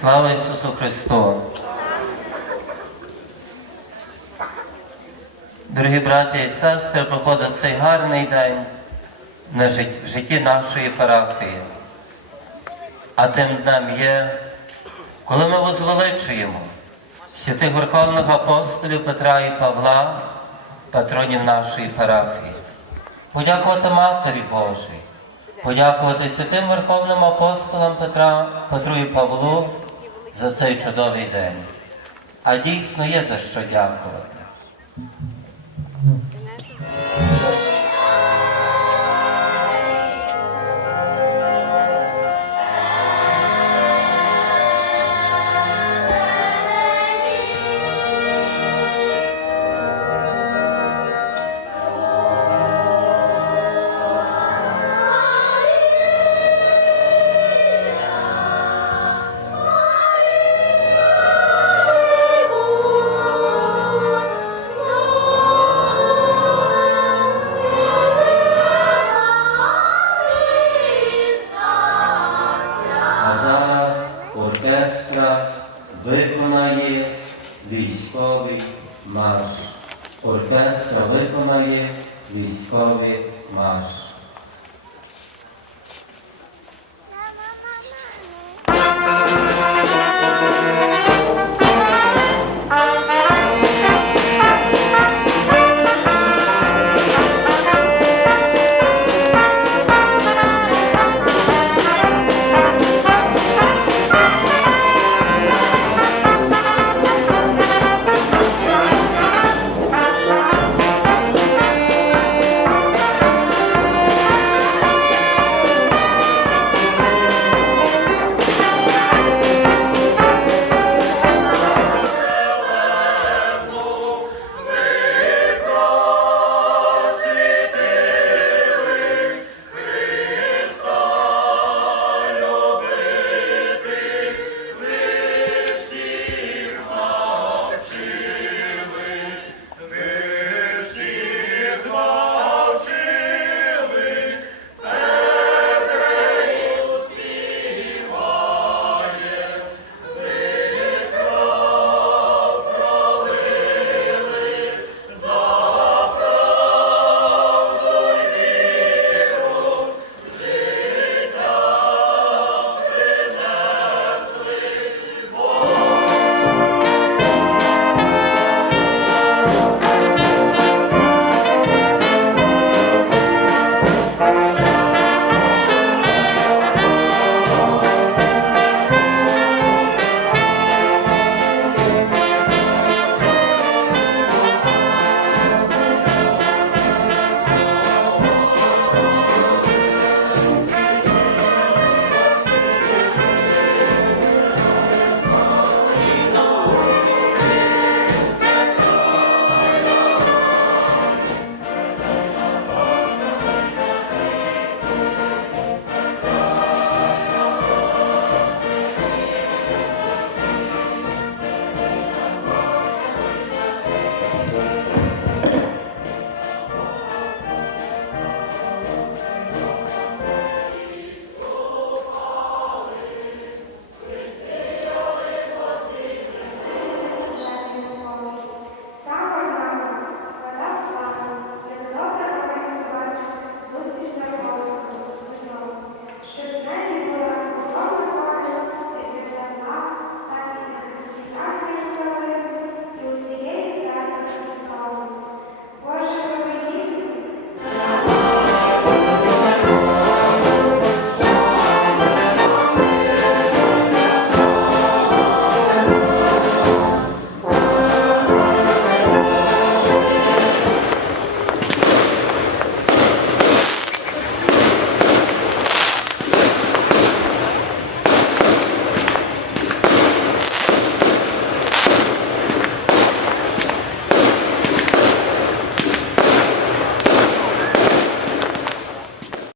Слава Ісусу Христу! Дорогі браті і сестри, проходить цей гарний день на жит- в житті нашої парафії. А тим днем є, коли ми возвеличуємо святих верховних апостолів Петра і Павла, патронів нашої парафії. Подякувати Матері Божій, подякувати святим Верховним апостолам Петра, Петру і Павлу за цей чудовий день. А дійсно є за що дякувати. Оркестра виконає військовий марш. Оркестра виконає військовий марш.